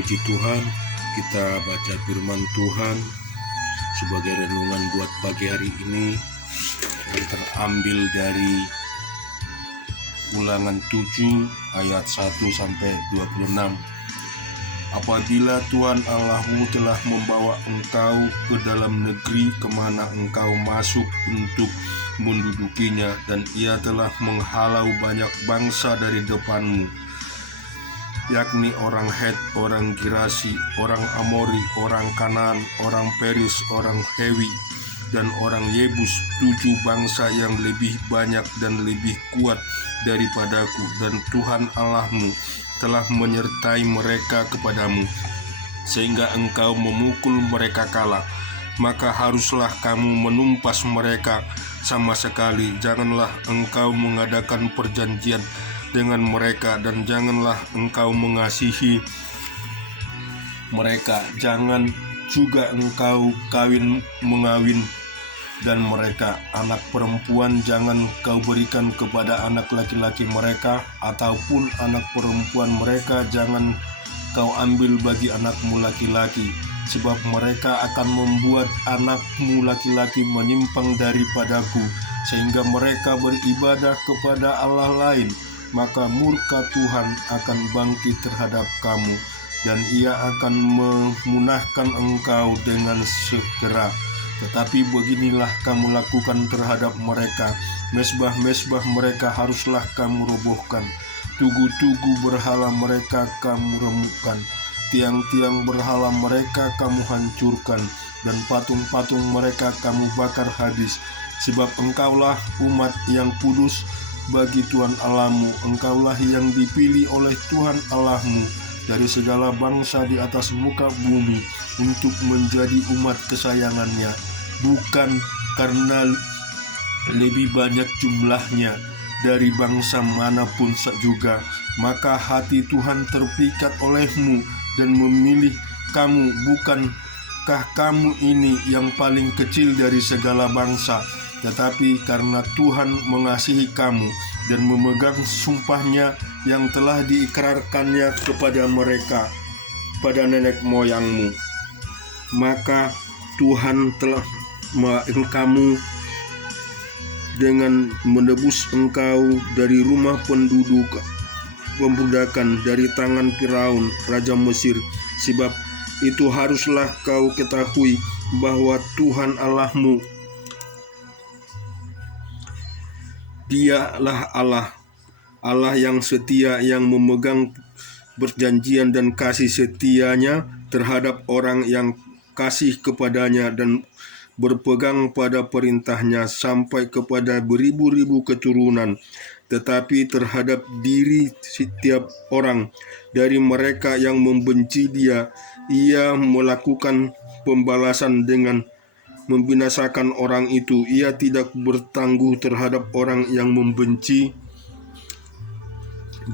Puji Tuhan, kita baca firman Tuhan sebagai renungan buat pagi hari ini yang terambil dari Ulangan 7 ayat 1-26. Apabila Tuhan Allahmu telah membawa engkau ke dalam negeri kemana engkau masuk untuk mendudukinya, dan ia telah menghalau banyak bangsa dari depanmu, yakni orang Het, orang Girasi, orang Amori, orang Kanaan, orang Peris, orang Hewi, dan orang Yebus, 7 bangsa yang lebih banyak dan lebih kuat daripadaku, dan Tuhan Allahmu telah menyertai mereka kepadamu, sehingga engkau memukul mereka kalah. Maka haruslah kamu menumpas mereka sama sekali. Janganlah engkau mengadakan perjanjian dengan mereka, dan janganlah engkau mengasihi mereka. Jangan juga engkau mengawin dan mereka. Anak perempuan jangan kau berikan kepada anak laki-laki mereka, ataupun anak perempuan mereka jangan kau ambil bagi anakmu laki-laki, sebab mereka akan membuat anakmu laki-laki menyimpang daripadaku, sehingga mereka beribadah kepada Allah lain. Maka murka Tuhan akan bangkit terhadap kamu, dan ia akan memunahkan engkau dengan segera. Tetapi beginilah kamu lakukan terhadap mereka: mezbah-mezbah mereka haruslah kamu robohkan, tugu-tugu berhala mereka kamu remukkan, tiang-tiang berhala mereka kamu hancurkan, dan patung-patung mereka kamu bakar habis. Sebab engkaulah umat yang kudus bagi Tuhan Allahmu, engkaulah yang dipilih oleh Tuhan Allahmu dari segala bangsa di atas muka bumi untuk menjadi umat kesayangannya, bukan karena lebih banyak jumlahnya dari bangsa manapun juga. Maka hati Tuhan terpikat olehmu dan memilih kamu. Bukankah kamu ini yang paling kecil dari segala bangsa? Tetapi karena Tuhan mengasihi kamu dan memegang sumpahnya yang telah diikrarkannya kepada mereka, pada nenek moyangmu, maka Tuhan telah kamu dengan menebus engkau dari rumah pembudakan, dari tangan Firaun raja Mesir. Sebab itu haruslah kau ketahui bahwa Tuhan Allahmu, Dialah Allah yang setia, yang memegang perjanjian dan kasih setianya terhadap orang yang kasih kepadanya dan berpegang pada perintahnya sampai kepada beribu-ribu keturunan. Tetapi terhadap diri setiap orang dari mereka yang membenci Dia, Ia melakukan pembalasan dengan membinasakan orang itu. Ia tidak bertangguh terhadap orang yang membenci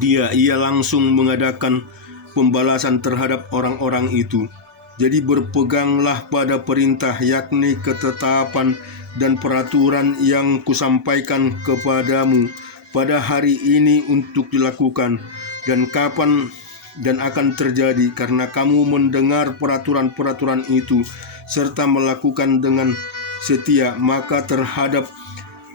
Dia. Ia langsung mengadakan pembalasan terhadap orang-orang itu. Jadi berpeganglah pada perintah, yakni ketetapan dan peraturan yang kusampaikan kepadamu pada hari ini untuk dilakukan, dan kapan dan akan terjadi, karena kamu mendengar peraturan-peraturan itu serta melakukan dengan setia. Maka terhadap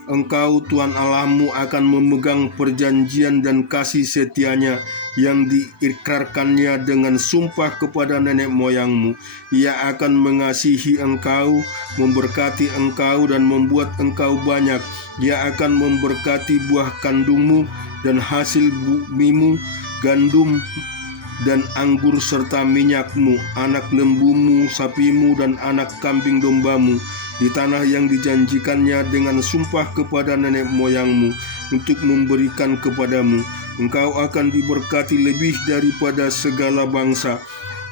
engkau Tuhan Allahmu akan memegang perjanjian dan kasih setianya yang diikrarkannya dengan sumpah kepada nenek moyangmu. Ia akan mengasihi engkau, memberkati engkau, dan membuat engkau banyak. Ia akan memberkati buah kandungmu dan hasil bumimu, gandum dan anggur serta minyakmu, anak lembumu, sapimu, dan anak kambing dombamu, di tanah yang dijanjikannya dengan sumpah kepada nenek moyangmu untuk memberikan kepadamu. Engkau akan diberkati lebih daripada segala bangsa.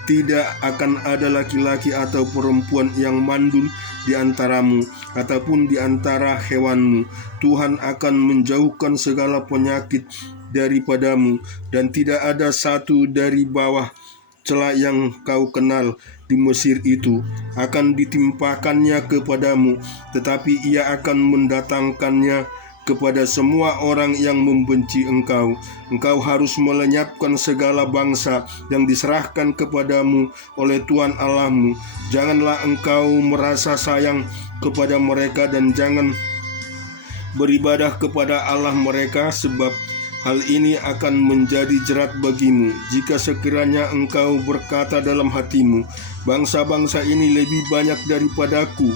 Tidak akan ada laki-laki atau perempuan yang mandul di antaramu, ataupun di antara hewanmu. Tuhan akan menjauhkan segala penyakit daripadamu, dan tidak ada satu dari bawah celah yang kau kenal di Mesir itu akan ditimpakannya kepadamu, tetapi ia akan mendatangkannya kepada semua orang yang membenci engkau. Engkau harus melenyapkan segala bangsa yang diserahkan kepadamu oleh Tuhan Allahmu. Janganlah engkau merasa sayang kepada mereka dan jangan beribadah kepada Allah mereka, sebab hal ini akan menjadi jerat bagimu jika sekiranya engkau berkata dalam hatimu, bangsa-bangsa ini lebih banyak daripadaku,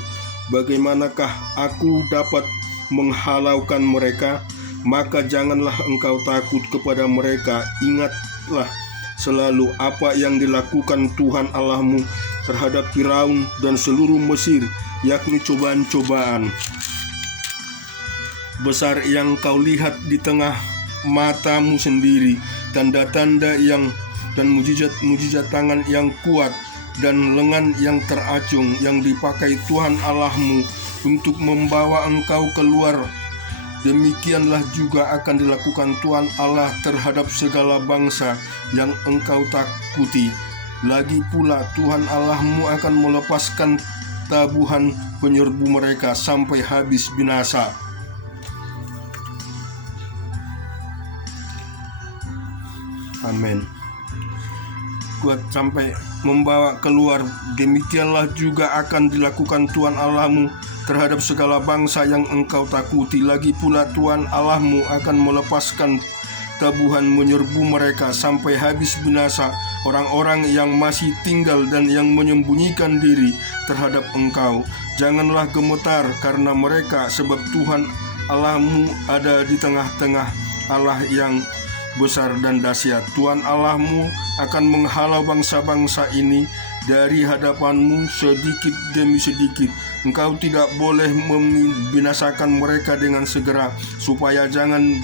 bagaimanakah aku dapat menghalaukan mereka? Maka janganlah engkau takut kepada mereka. Ingatlah selalu apa yang dilakukan Tuhan Allahmu terhadap Firaun dan seluruh Mesir, yakni cobaan-cobaan besar yang kau lihat di tengah matamu sendiri, tanda-tanda dan mujizat tangan yang kuat dan lengan yang teracung yang dipakai Tuhan Allahmu untuk membawa engkau keluar. Demikianlah juga akan dilakukan Tuhan Allah terhadap segala bangsa yang engkau takuti. Lagi pula Tuhan Allahmu akan melepaskan tabuhan penyerbu mereka sampai habis binasa. Amin. Kuat sampai membawa keluar. Demikianlah juga akan dilakukan Tuhan Allahmu terhadap segala bangsa yang engkau takuti. Lagi pula Tuhan Allahmu akan melepaskan tabuhan menyerbu mereka sampai habis binasa orang-orang yang masih tinggal dan yang menyembunyikan diri terhadap engkau. Janganlah gemetar karena mereka, sebab Tuhan Allahmu ada di tengah-tengah, Allah yang besar dan dahsyat. Tuhan Allahmu akan menghalau bangsa-bangsa ini dari hadapanmu sedikit demi sedikit. Engkau tidak boleh membinasakan mereka dengan segera, supaya jangan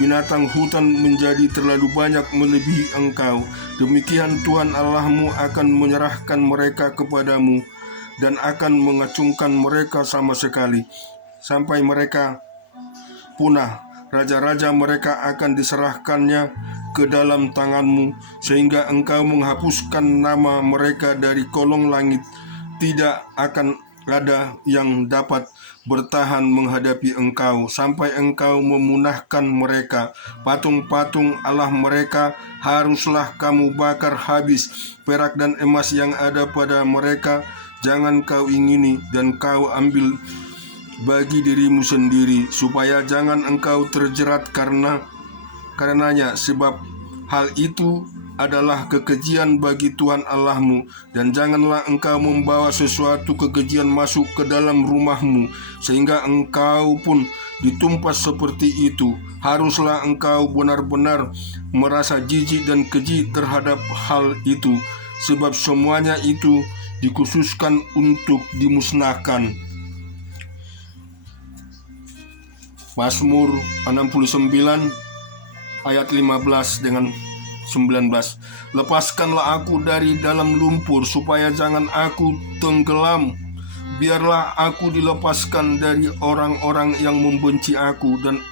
binatang hutan menjadi terlalu banyak melebihi engkau. Demikian Tuhan Allahmu akan menyerahkan mereka kepadamu dan akan mengacungkan mereka sama sekali sampai mereka punah. Raja-raja mereka akan diserahkannya ke dalam tanganmu, sehingga engkau menghapuskan nama mereka dari kolong langit. Tidak akan ada yang dapat bertahan menghadapi engkau sampai engkau memunahkan mereka. Patung-patung Allah mereka haruslah kamu bakar habis. Perak dan emas yang ada pada mereka jangan kau ingini, dan kau ambil bagi dirimu sendiri, supaya jangan engkau terjerat karenanya, sebab hal itu adalah kekejian bagi Tuhan Allahmu. Dan janganlah engkau membawa sesuatu kekejian masuk ke dalam rumahmu, sehingga engkau pun ditumpas seperti itu. Haruslah engkau benar-benar merasa jijik dan keji terhadap hal itu, sebab semuanya itu dikhususkan untuk dimusnahkan. Mazmur 69 ayat 15 dengan 19. Lepaskanlah aku dari dalam lumpur, supaya jangan aku tenggelam. Biarlah aku dilepaskan dari orang-orang yang membenci aku dan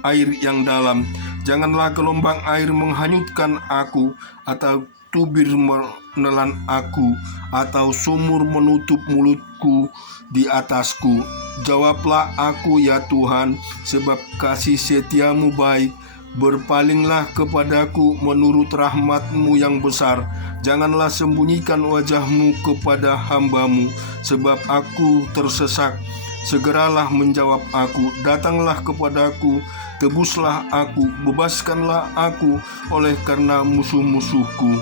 air yang dalam. Janganlah gelombang air menghanyutkan aku, atau tubir menelan aku, atau sumur menutup mulutku di atasku. Jawablah aku ya Tuhan, sebab kasih setiamu baik. Berpalinglah kepadaku menurut rahmat-Mu yang besar. Janganlah sembunyikan wajah-Mu kepada hamba-Mu, sebab aku tersesak. Segeralah menjawab aku, datanglah kepadaku, tebuslah aku, bebaskanlah aku oleh karena musuh-musuhku.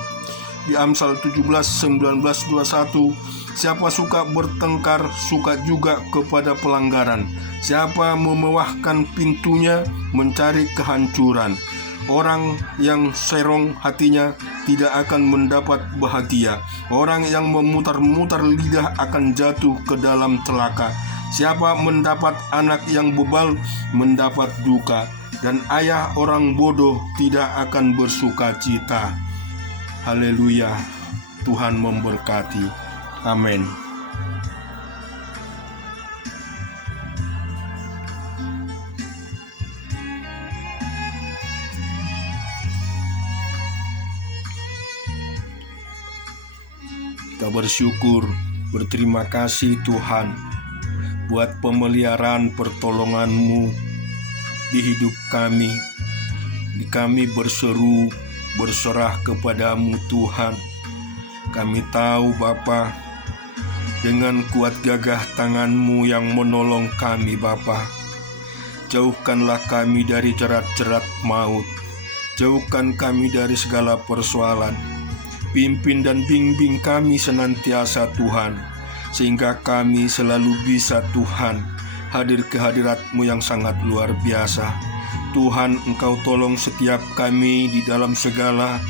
Di Amsal 17:19-21, siapa suka bertengkar, suka juga kepada pelanggaran. Siapa memewahkan pintunya, mencari kehancuran. Orang yang serong hatinya tidak akan mendapat bahagia. Orang yang memutar-mutar lidah akan jatuh ke dalam celaka. Siapa mendapat anak yang bebal, mendapat duka. Dan ayah orang bodoh tidak akan bersuka cita. Haleluya, Tuhan memberkati. Amin. Kita bersyukur, berterima kasih Tuhan buat pemeliharaan pertolongan-Mu di hidup kami. Kami berserah kepadamu Tuhan. Kami tahu Bapa, dengan kuat gagah tangan-Mu yang menolong kami Bapa. Jauhkanlah kami dari jerat-jerat maut. Jauhkan kami dari segala persoalan. Pimpin dan bimbing kami senantiasa Tuhan, sehingga kami selalu bisa Tuhan hadir ke hadirat-Mu yang sangat luar biasa. Tuhan, Engkau tolong setiap kami di dalam segala